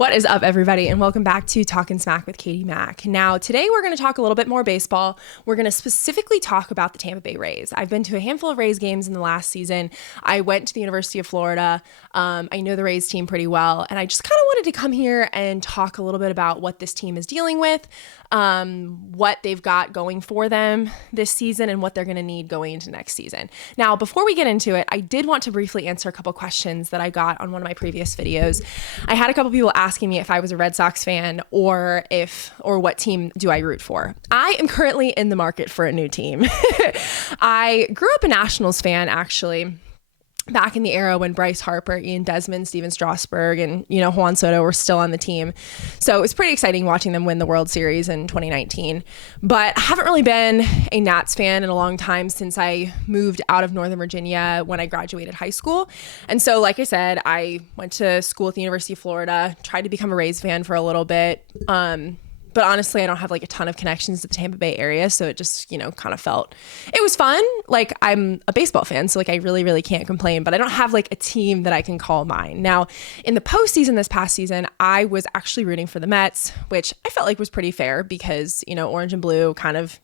What is up, everybody, and welcome back to Talkin' Smack with Katie Mack. Now, today we're going to talk a little bit more baseball. We're going to specifically talk about the Tampa Bay Rays. I've been to a handful of Rays games in the last season. I went to the University of Florida. I know the Rays team pretty well, and I just kind of wanted to come here and talk a little bit about what this team is dealing with, what they've got going for them this season, and what they're going to need going into next season. Now, before we get into it, I did want to briefly answer a couple questions that I got on one of my previous videos. I had a couple people asking me if I was a Red Sox fan or what team do I root for. I am currently in the market for a new team. I grew up a Nationals fan, actually, back in the era when Bryce Harper, Ian Desmond, Steven Strasburg, and Juan Soto were still on the team. So it was pretty exciting watching them win the World Series in 2019. But I haven't really been a Nats fan in a long time since I moved out of Northern Virginia when I graduated high school. And so, like I said, I went to school at the University of Florida, tried to become a Rays fan for a little bit. But honestly, I don't have like a ton of connections to the Tampa Bay area. So it just, kind of felt, it was fun. Like, I'm a baseball fan, so like I really, really can't complain, but I don't have like a team that I can call mine. Now, in the postseason this past season, I was actually rooting for the Mets, which I felt like was pretty fair because, orange and blue kind of,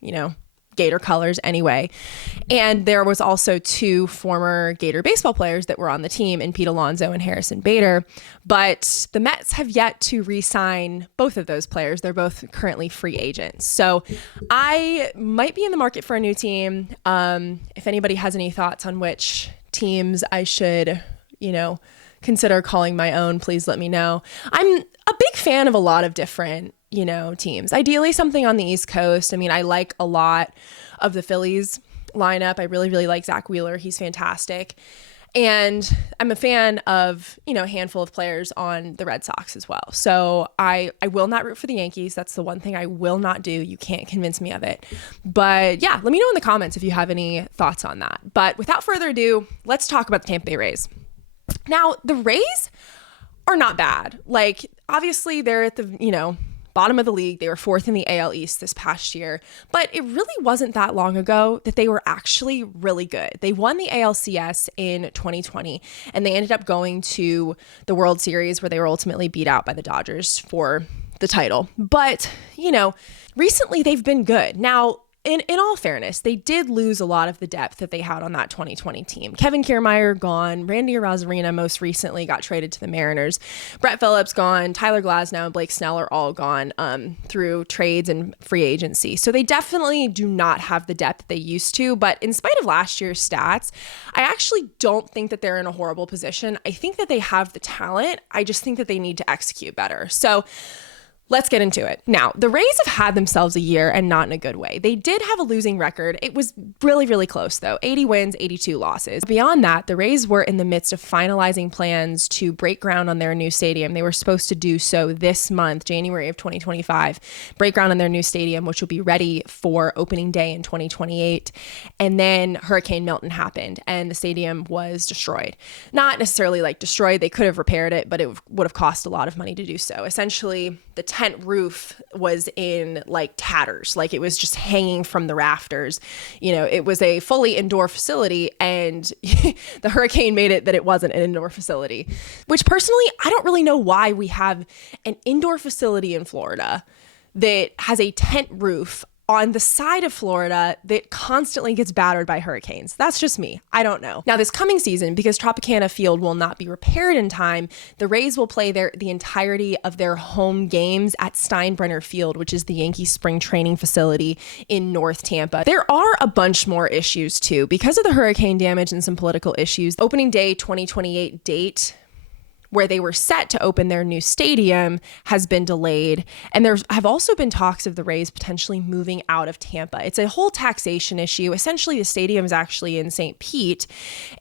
Gator colors anyway. And there was also two former Gator baseball players that were on the team in Pete Alonso and Harrison Bader. But the Mets have yet to re-sign both of those players. They're both currently free agents. So I might be in the market for a new team. If anybody has any thoughts on which teams I should, consider calling my own, please let me know. I'm a big fan of a lot of different teams. Ideally something on the East Coast. I mean, I like a lot of the Phillies lineup. I really, really like Zach Wheeler. He's fantastic. And I'm a fan of, a handful of players on the Red Sox as well. So I will not root for the Yankees. That's the one thing I will not do. You can't convince me of it. But yeah, let me know in the comments if you have any thoughts on that. But without further ado, let's talk about the Tampa Bay Rays. Now, the Rays are not bad. Like, obviously they're at the, bottom of the league. They were fourth in the AL East this past year, but it really wasn't that long ago that they were actually really good. They won the ALCS in 2020, and they ended up going to the World Series where they were ultimately beat out by the Dodgers for the title. But, recently they've been good. Now, in all fairness, they did lose a lot of the depth that they had on that 2020 team. Kevin Kiermaier gone. Randy Arozarena most recently got traded to the Mariners. Brett Phillips gone. Tyler Glasnow and Blake Snell are all gone through trades and free agency. So they definitely do not have the depth they used to. But in spite of last year's stats, I actually don't think that they're in a horrible position. I think that they have the talent. I just think that they need to execute better. So let's get into it. Now, the Rays have had themselves a year and not in a good way. They did have a losing record. It was really, really close, though. 80 wins, 82 losses. Beyond that, the Rays were in the midst of finalizing plans to break ground on their new stadium. They were supposed to do so this month, January of 2025, break ground on their new stadium, which will be ready for opening day in 2028. And then Hurricane Milton happened, and the stadium was destroyed. Not necessarily like destroyed. They could have repaired it, but it would have cost a lot of money to do so. Essentially, the tent roof was in like tatters, like it was just hanging from the rafters. It was a fully indoor facility, and the hurricane made it that it wasn't an indoor facility, which personally, I don't really know why we have an indoor facility in Florida that has a tent roof on the side of Florida that constantly gets battered by hurricanes. That's just me. I don't know. Now, this coming season, because Tropicana Field will not be repaired in time, the Rays will play the entirety of their home games at Steinbrenner Field, which is the Yankees spring training facility in North Tampa. There are a bunch more issues too. Because of the hurricane damage and some political issues, opening day 2028 date where they were set to open their new stadium has been delayed. And there have also been talks of the Rays potentially moving out of Tampa. It's a whole taxation issue. Essentially, the stadium is actually in St. Pete.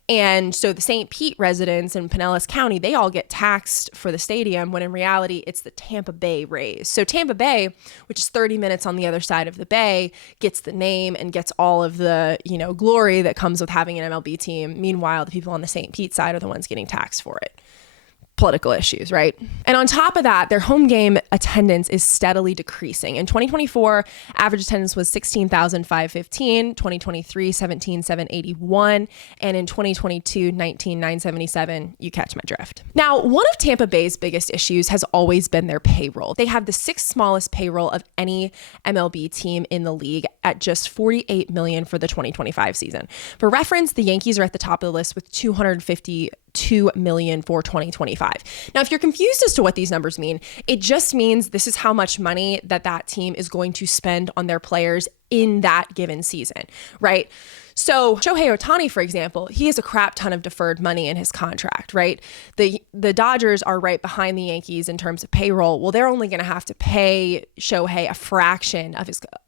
And so the St. Pete residents in Pinellas County, they all get taxed for the stadium, when in reality, it's the Tampa Bay Rays. So Tampa Bay, which is 30 minutes on the other side of the bay, gets the name and gets all of the, glory that comes with having an MLB team. Meanwhile, the people on the St. Pete side are the ones getting taxed for it. political issues, right? And on top of that, their home game attendance is steadily decreasing. In 2024, average attendance was 16,515, 2023, 17,781, and in 2022, 19,977. You catch my drift. Now, one of Tampa Bay's biggest issues has always been their payroll. They have the sixth smallest payroll of any MLB team in the league at just $48 million for the 2025 season. For reference, the Yankees are at the top of the list with $252 million for 2025. Now, if you're confused as to what these numbers mean, it just means this is how much money that team is going to spend on their players in that given season, right? So Shohei Ohtani, for example, he has a crap ton of deferred money in his contract, right? The Dodgers are right behind the Yankees in terms of payroll. Well, they're only going to have to pay Shohei a fraction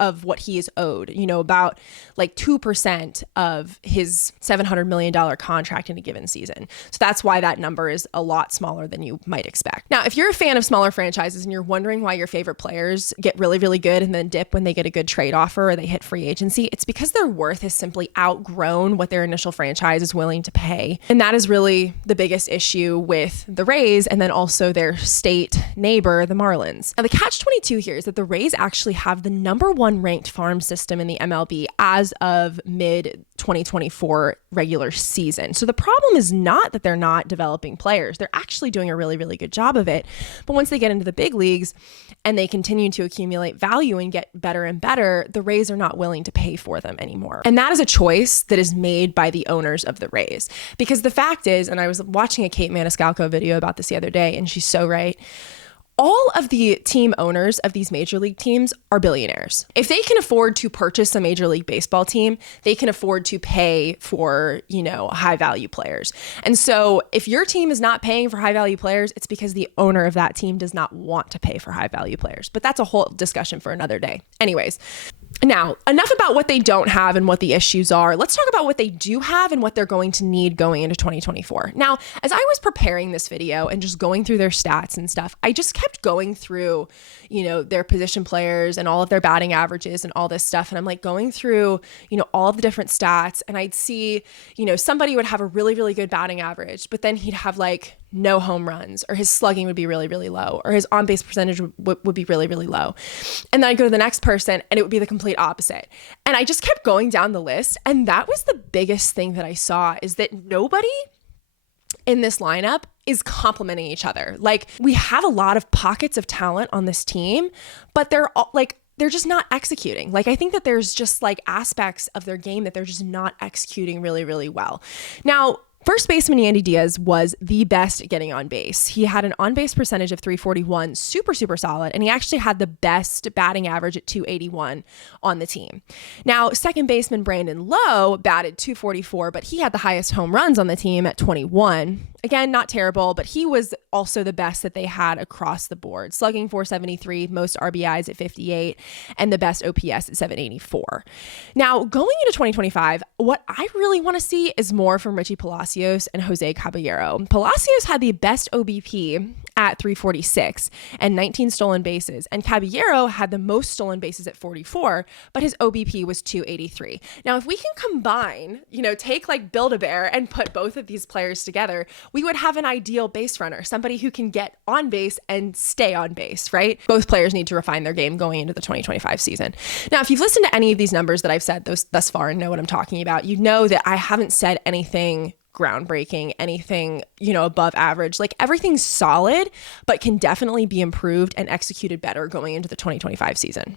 of what he is owed, about like 2% of his $700 million contract in a given season. So that's why that number is a lot smaller than you might expect. Now, if you're a fan of smaller franchises and you're wondering why your favorite players get really, really good and then dip when they get a good trade offer or they hit free agency, it's because their worth is simply outgrown what their initial franchise is willing to pay. And that is really the biggest issue with the Rays and then also their state neighbor, the Marlins. Now, the catch-22 here is that the Rays actually have the number one ranked farm system in the MLB as of mid-2024 regular season. So the problem is not that they're not developing players. They're actually doing a really, really good job of it. But once they get into the big leagues and they continue to accumulate value and get better and better, the Rays are not willing to pay for them anymore. And that is a choice that is made by the owners of the Rays. Because the fact is, and I was watching a Kate Maniscalco video about this the other day, and she's so right, all of the team owners of these major league teams are billionaires. If they can afford to purchase a major league baseball team, they can afford to pay for, high value players. And so if your team is not paying for high value players, it's because the owner of that team does not want to pay for high value players. But that's a whole discussion for another day. Anyways, now, enough about what they don't have and what the issues are. Let's talk about what they do have and what they're going to need going into 2024. Now, as I was preparing this video and just going through their stats and stuff, I just kept going through, their position players and all of their batting averages and all this stuff. And I'm like going through, all of the different stats, and I'd see, somebody would have a really, really good batting average, but then he'd have like no home runs, or his slugging would be really, really low, or his on-base percentage would be really, really low. And then I'd go to the next person and it would be the complete opposite. And I just kept going down the list. And that was the biggest thing that I saw, is that nobody in this lineup is complementing each other. Like, we have a lot of pockets of talent on this team, but they're all they're just not executing. Like, I think that there's just like aspects of their game that they're just not executing really, really well. Now, first baseman Yandy Diaz was the best at getting on base. He had an on-base percentage of 341, super, super solid, and he actually had the best batting average at 281 on the team. Now, second baseman Brandon Lowe batted 244, but he had the highest home runs on the team at 21. Again, not terrible, but he was also the best that they had across the board. Slugging 473, most RBIs at 58, and the best OPS at 784. Now, going into 2025, what I really want to see is more from Richie Palacios and Jose Caballero. Palacios had the best OBP at 346 and 19 stolen bases, and Caballero had the most stolen bases at 44, but his OBP was 283. Now, if we can combine, take like Build-A-Bear and put both of these players together, we would have an ideal base runner, somebody who can get on base and stay on base, right? Both players need to refine their game going into the 2025 season. Now, if you've listened to any of these numbers that I've said thus far and know what I'm talking about, you know that I haven't said anything groundbreaking, anything, above average. Like, everything's solid, but can definitely be improved and executed better going into the 2025 season.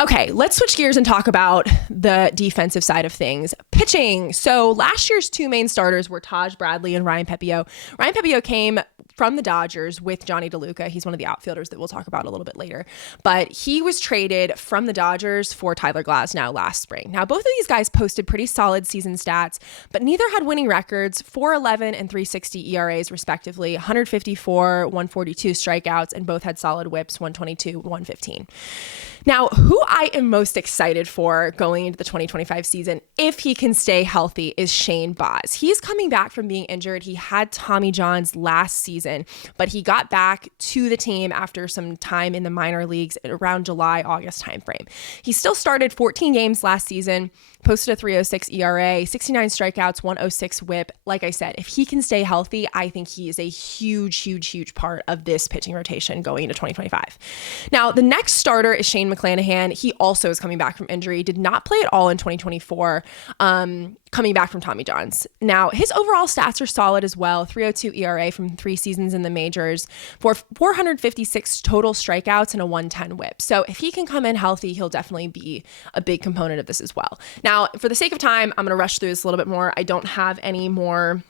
Okay, let's switch gears and talk about the defensive side of things. Pitching. So last year's two main starters were Taj Bradley and Ryan Pepiot. Ryan Pepiot came from the Dodgers with Johnny DeLuca. He's one of the outfielders that we'll talk about a little bit later. But he was traded from the Dodgers for Tyler Glasnow last spring. Now, both of these guys posted pretty solid season stats, but neither had winning records, 4.11 and 3.60 ERAs respectively, 154, 142 strikeouts, and both had solid whips, 122, 115. Now, who I am most excited for going into the 2025 season, if he can stay healthy, is Shane Baz. He's coming back from being injured. He had Tommy John's last season, but he got back to the team after some time in the minor leagues around July, August timeframe. He still started 14 games last season, posted a 3.06 ERA, 69 strikeouts, 1.06 whip. Like I said, if he can stay healthy, I think he is a huge part of this pitching rotation going into 2025. Now, the next starter is Shane McClanahan. He also is coming back from injury, did not play at all in 2024, coming back from Tommy John's. Now, his overall stats are solid as well. 3.02 ERA from 3 seasons in the majors, for 456 total strikeouts and a 110 whip. So if he can come in healthy, he'll definitely be a big component of this as well. Now, for the sake of time, I'm going to rush through this a little bit more. I don't have any more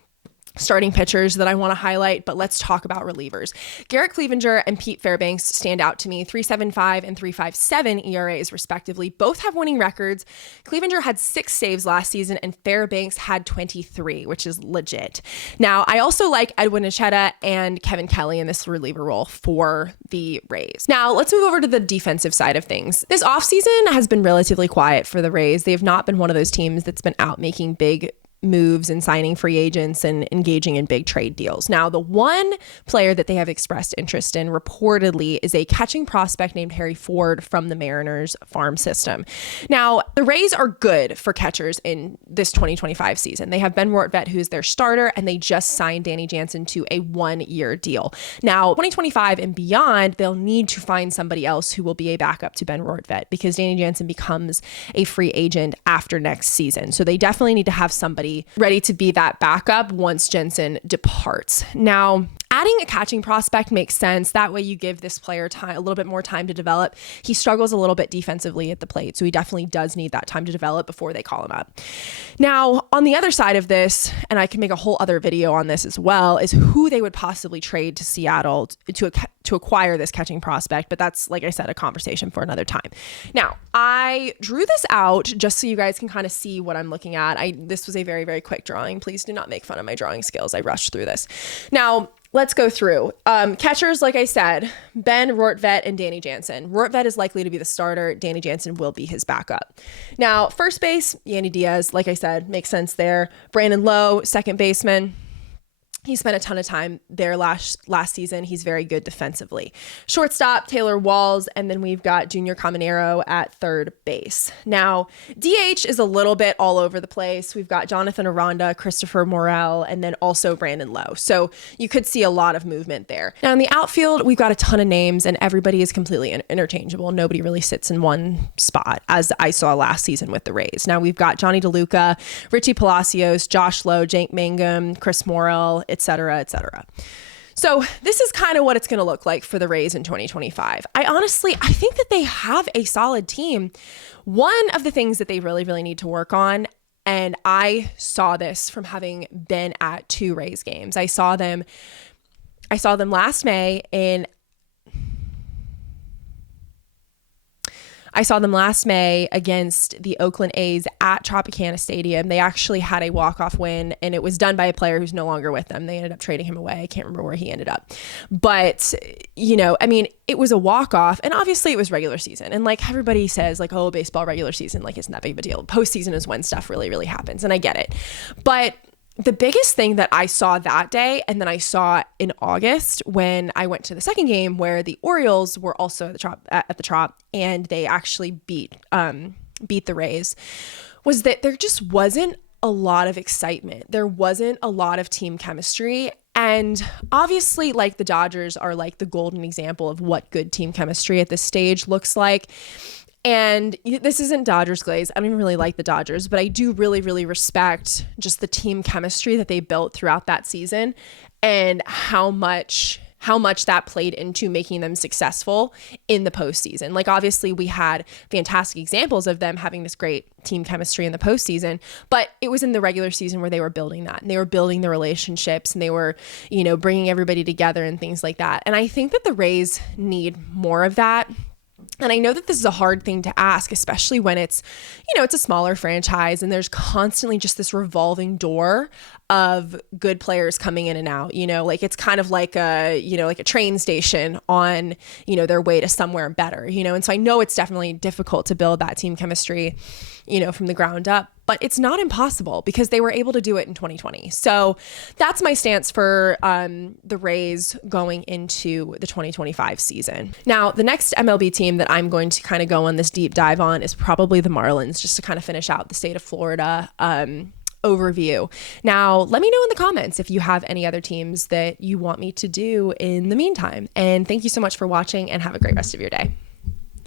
starting pitchers that I want to highlight, but let's talk about relievers. Garrett Cleavinger and Pete Fairbanks stand out to me, 3.75 and 3.57 ERAs respectively. Both have winning records. Cleavinger had 6 saves last season and Fairbanks had 23, which is legit. Now, I also like Edwin Acheta and Kevin Kelly in this reliever role for the Rays. Now, let's move over to the defensive side of things. This offseason has been relatively quiet for the Rays. They have not been one of those teams that's been out making big moves and signing free agents and engaging in big trade deals. Now, the one player that they have expressed interest in reportedly is a catching prospect named Harry Ford from the Mariners farm system. Now, the Rays are good for catchers in this 2025 season. They have Ben Rortvedt, who is their starter, and they just signed Danny Jansen to a 1-year deal. Now, 2025 and beyond, they'll need to find somebody else who will be a backup to Ben Rortvedt because Danny Jansen becomes a free agent after next season. So they definitely need to have somebody ready to be that backup once Jensen departs. Now, adding a catching prospect makes sense. That way you give this player time, a little bit more time to develop. He struggles a little bit defensively at the plate, so he definitely does need that time to develop before they call him up. Now, on the other side of this, and I can make a whole other video on this as well, is who they would possibly trade to Seattle to acquire this catching prospect. But that's, like I said, a conversation for another time. Now, I drew this out just so you guys can kind of see what I'm looking at. This was a very quick drawing. Please do not make fun of my drawing skills. I rushed through this. Now, let's go through. Catchers, like I said, Ben Rortvedt and Danny Jansen. Rortvedt is likely to be the starter. Danny Jansen will be his backup. Now, first base, Yandy Diaz, like I said, makes sense there. Brandon Lowe, second baseman. He spent a ton of time there last season. He's very good defensively. Shortstop, Taylor Walls, and then we've got Junior Caminero at third base. Now, DH is a little bit all over the place. We've got Jonathan Aranda, Christopher Morel, and then also Brandon Lowe. So you could see a lot of movement there. Now, in the outfield, we've got a ton of names, and everybody is completely interchangeable. Nobody really sits in one spot, as I saw last season with the Rays. Now, we've got Johnny DeLuca, Richie Palacios, Josh Lowe, Jake Mangum, Chris Morel, etc. So this is kind of what it's going to look like for the Rays in 2025. I think that they have a solid team. One of the things that they really need to work on, and I saw this from having been at 2 Rays games. I saw them last May against the Oakland A's at Tropicana Stadium. They actually had a walk-off win, and it was done by a player who's no longer with them. They ended up trading him away. I can't remember where he ended up. But, it was a walk-off, and obviously it was regular season. And like everybody says, like, oh, baseball regular season, like, isn't that big of a deal. Postseason is when stuff really happens, and I get it. But the biggest thing that I saw that day, and then I saw in August when I went to the second game where the Orioles were also at the Trop, and they actually beat the Rays, was that there just wasn't a lot of excitement. There wasn't a lot of team chemistry. And obviously, like, the Dodgers are like the golden example of what good team chemistry at this stage looks like. And this isn't Dodgers glaze. I don't even really like the Dodgers, but I do really respect just the team chemistry that they built throughout that season and how much that played into making them successful in the postseason. Like, obviously we had fantastic examples of them having this great team chemistry in the postseason, but it was in the regular season where they were building that, and they were building the relationships, and they were, bringing everybody together and things like that. And I think that the Rays need more of that. And I know that this is a hard thing to ask, especially when it's a smaller franchise and there's constantly just this revolving door of good players coming in and out. Like it's kind of like like a train station on, their way to somewhere better, and so I know it's definitely difficult to build that team chemistry, from the ground up, but it's not impossible because they were able to do it in 2020. So that's my stance for the Rays going into the 2025 season. Now, the next MLB team that I'm going to kind of go on this deep dive on is probably the Marlins, just to kind of finish out the state of Florida overview. Now, let me know in the comments if you have any other teams that you want me to do in the meantime. And thank you so much for watching, and have a great rest of your day.